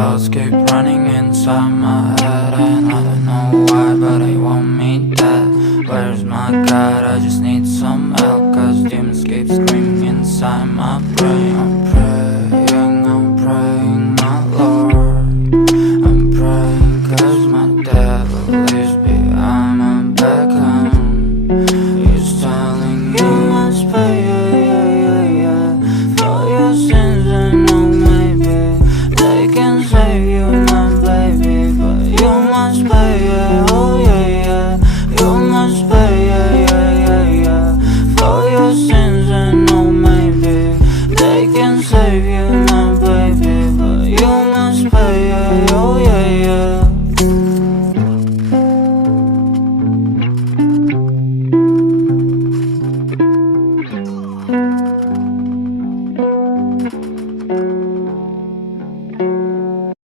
thoughts keep running inside my head, and I don't know why, but they want me dead. Where's my God? I just need some help, cause demons keep screaming inside my brain.